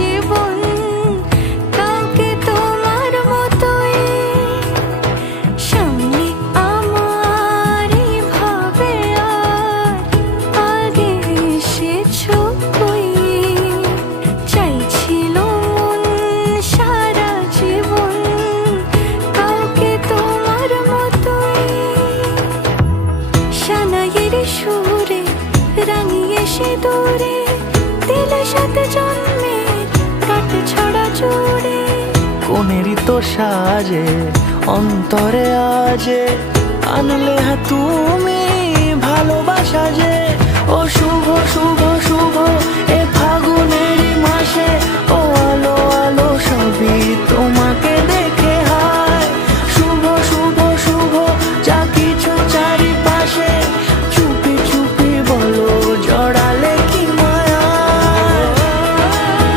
জীবন কাউকে তোমার মতোই সামনে আমার ভাবে আর আগে এসেছো কই চাইছিল মন সারা জীবন কাউকে তোমার মতোই সানাইয়ের সুরে রাঙিয়ে সে দূরে দিলে সাথে জন্মের কাট ছড়া জুড়ে কোনেরই তো সাজে অন্তরে আজে আনলে তুমি ভালোবাসা যে ও শুভ শুভ শুভ এ ফাগুনের